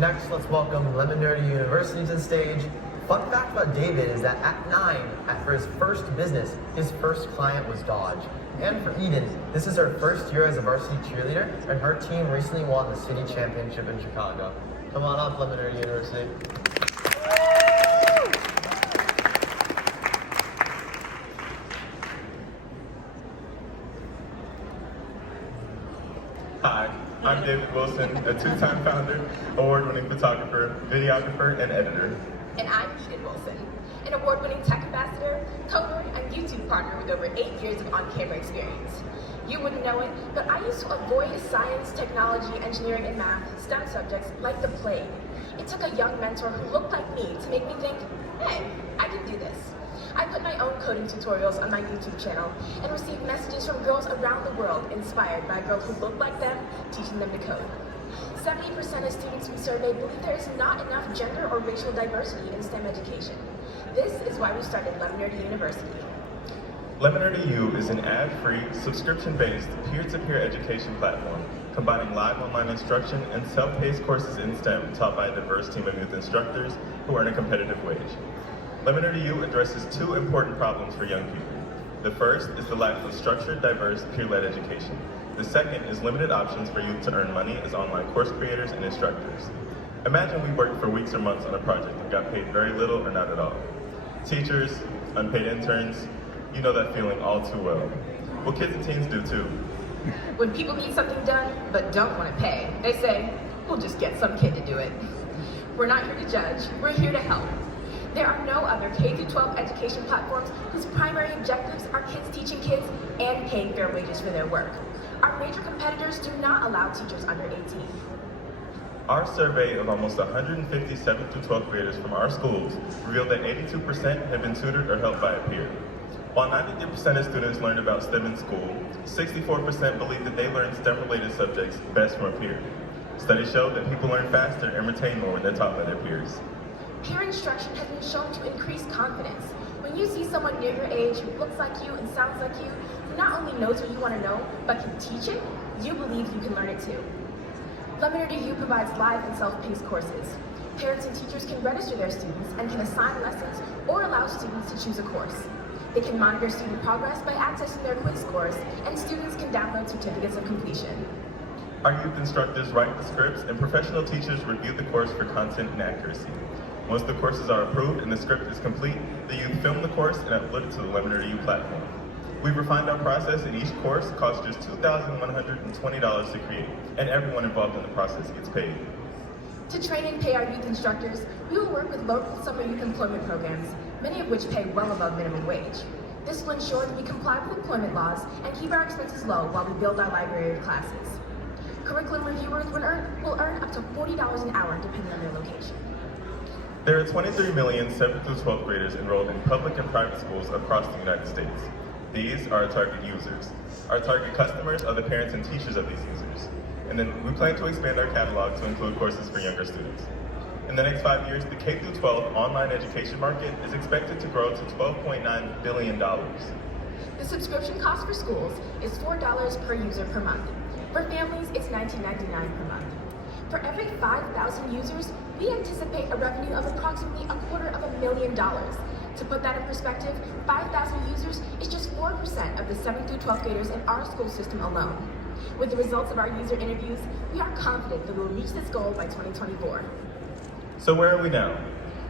Next, let's welcome Lemonerdy University to the stage. Fun fact about David is that at 9, for his first business, his first client was Dodge. And for Eden, this is her first year as a varsity cheerleader, and her team recently won the city championship in Chicago. Come on up, Lemonerdy University. Hi, I'm David Wilson, a two-time founder, award-winning photographer, videographer, and editor. And I'm Eden Wilson, an award-winning tech ambassador, coder, and YouTube partner with over 8 years of on-camera experience. You wouldn't know it, but I used to avoid science, technology, engineering, and math, STEM subjects, like the plague. It took a young mentor who looked like me to make me think, hey, I can do this. I put my own coding tutorials on my YouTube channel and received messages from girls around the world inspired by girls who look like them, teaching them to code. 70% of students we surveyed believe there is not enough gender or racial diversity in STEM education. This is why we started Lemonerdy University. Lemon-erdy U is an ad-free, subscription-based, peer-to-peer education platform combining live online instruction and self-paced courses in STEM taught by a diverse team of youth instructors who earn a competitive wage. Lemon-erdy U addresses two important problems for young people. The first is the lack of structured, diverse, peer-led education. The second is limited options for youth to earn money as online course creators and instructors. Imagine we worked for weeks or months on a project and got paid very little or not at all. Teachers, unpaid interns, you know that feeling all too well. Well, kids and teens do too. When people need something done but don't want to pay, they say, we'll just get some kid to do it. We're not here to judge, we're here to help. There are no other K-12 education platforms whose primary objectives are kids teaching kids and paying fair wages for their work. Our major competitors do not allow teachers under 18. Our survey of almost 150 7th through 12th graders from our schools revealed that 82% have been tutored or helped by a peer. While 93% of students learned about STEM in school, 64% believe that they learn STEM-related subjects best from a peer. Studies show that people learn faster and retain more when they're taught by their peers. Peer instruction has been shown to increase confidence. When you see someone near your age who looks like you and sounds like you, who not only knows what you want to know, but can teach it, you believe you can learn it too. Lemonerdy U provides live and self-paced courses. Parents and teachers can register their students and can assign lessons or allow students to choose a course. They can monitor student progress by accessing their quiz scores, and students can download certificates of completion. Our youth instructors write the scripts, and professional teachers review the course for content and accuracy. Once the courses are approved and the script is complete, the youth film the course and upload it to the Lemonerdy U platform. We've refined our process, and each course costs just $2,120 to create, and everyone involved in the process gets paid. To train and pay our youth instructors, we will work with local summer youth employment programs, many of which pay well above minimum wage. This will ensure that we comply with employment laws and keep our expenses low while we build our library of classes. Curriculum reviewers will earn up to $40 an hour depending on their location. There are 23 million 7th through 12th graders enrolled in public and private schools across the United States. These are our target users. Our target customers are the parents and teachers of these users. And then we plan to expand our catalog to include courses for younger students. In the next 5 years, the K-12 online education market is expected to grow to $12.9 billion. The subscription cost for schools is $4 per user per month. For families, it's $19.99 per month. For every 5,000 users, we anticipate a revenue of approximately $250,000. To put that in perspective, 5,000 users is just 4% of the 7th through 12th graders in our school system alone. With the results of our user interviews, we are confident that we will reach this goal by 2024. So where are we now?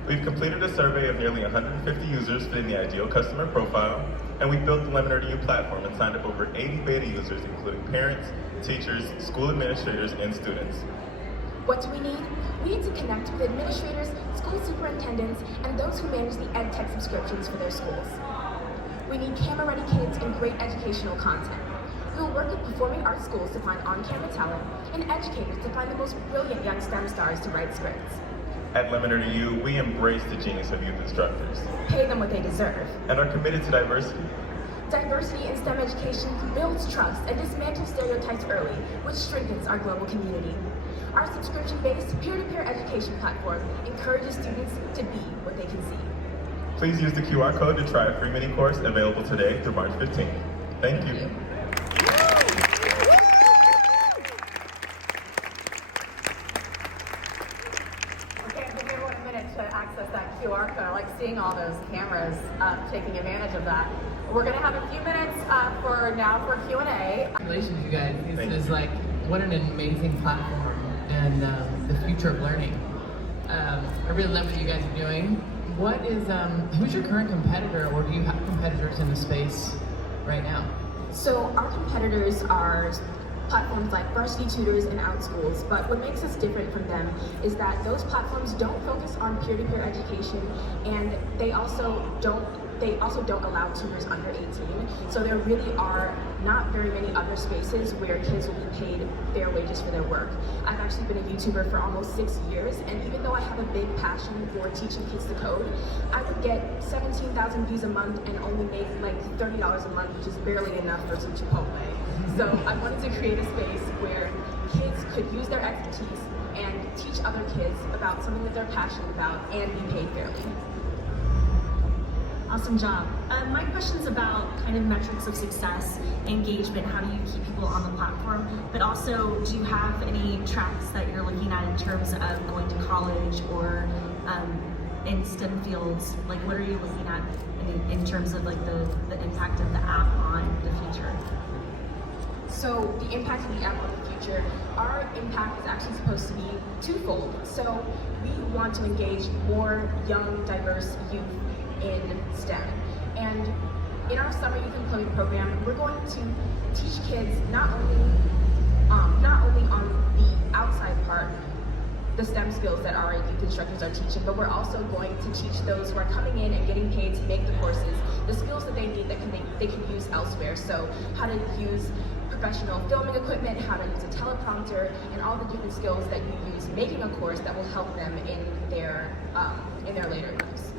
We've completed a survey of nearly 150 users fitting the ideal customer profile, and we've built the Lemonerdy U platform and signed up over 80 beta users, including parents, teachers, school administrators, and students. What do we need? We need to connect with administrators, school superintendents, and those who manage the ed tech subscriptions for their schools. We need camera-ready kids and great educational content. We will work with performing arts schools to find on-camera talent and educators to find the most brilliant young STEM stars to write scripts. At Lemonerdy U, we embrace the genius of youth instructors. Pay them what they deserve. And are committed to diversity. Diversity in STEM education builds trust and dismantles stereotypes early, which strengthens our global community. Our subscription-based peer-to-peer education platform encourages students to be what they can see. Please use the QR code to try a free mini course available today through March 15th. Thank you. seeing all those cameras taking advantage of that. We're gonna have a few minutes for Q&A. Congratulations, you guys. This is like, what an amazing platform and the future of learning. I really love what you guys are doing. What is, who's your current competitor, or do you have competitors in the space right now? So our competitors are platforms like Varsity Tutors and OutSchools, but what makes us different from them is that those platforms don't focus on peer-to-peer education, and they also don't allow tutors under 18. So there really are not very many other spaces where kids will be paid fair wages for their work. I've actually been a YouTuber for almost 6 years, and even though I have a big passion for teaching kids to code, I would get 17,000 views a month and only make like $30 a month, which is barely enough for some Chipotle. So I wanted to create a space where kids could use their expertise and teach other kids about something that they're passionate about and be paid fairly. Awesome job. My question's about kind of metrics of success, engagement, how do you keep people on the platform, but also do you have any tracks that you're looking at in terms of going to college or in STEM fields? Like what are you looking at in terms of like the impact of the app on the future? So the impact of the app on the future, our impact is actually supposed to be twofold. So we want to engage more young, diverse youth in STEM. And in our summer youth employment program, we're going to teach kids not only on the outside part, the STEM skills that our youth instructors are teaching, but we're also going to teach those who are coming in and getting paid to make the courses, the skills that they need that they can use elsewhere. So how to use professional filming equipment, how to use a teleprompter, and all the different skills that you use making a course that will help them in their later lives.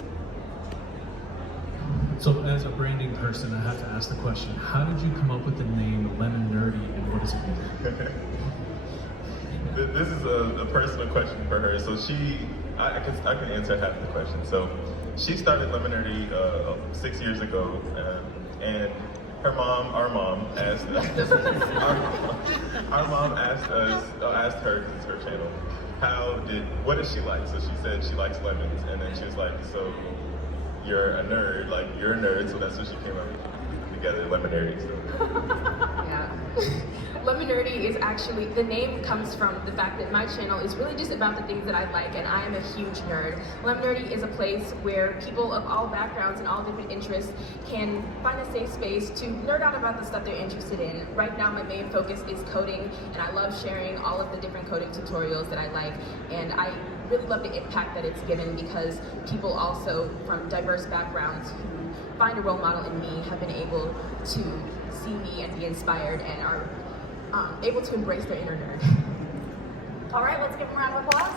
So as a branding person, I have to ask the question, how did you come up with the name Lemon-erdy, and what does it mean? This is a personal question for her. So I can answer half the question. So she started Lemon-erdy 6 years ago, and our mom asked us, asked her, because it's her channel, what does she like? So she said she likes lemons, and then she was like, so you're a nerd, so that's what she came up together, Lemon-erdy. So. Yeah. Lemon-erdy is actually, the name comes from the fact that my channel is really just about the things that I like, and I am a huge nerd. Lemon-erdy is a place where people of all backgrounds and all different interests can find a safe space to nerd out about the stuff they're interested in. Right now my main focus is coding, and I love sharing all of the different coding tutorials that I like, and I really love the impact that it's given because people also from diverse backgrounds who find a role model in me have been able to see me and be inspired and are able to embrace their inner nerd. All right, let's give them a round of applause.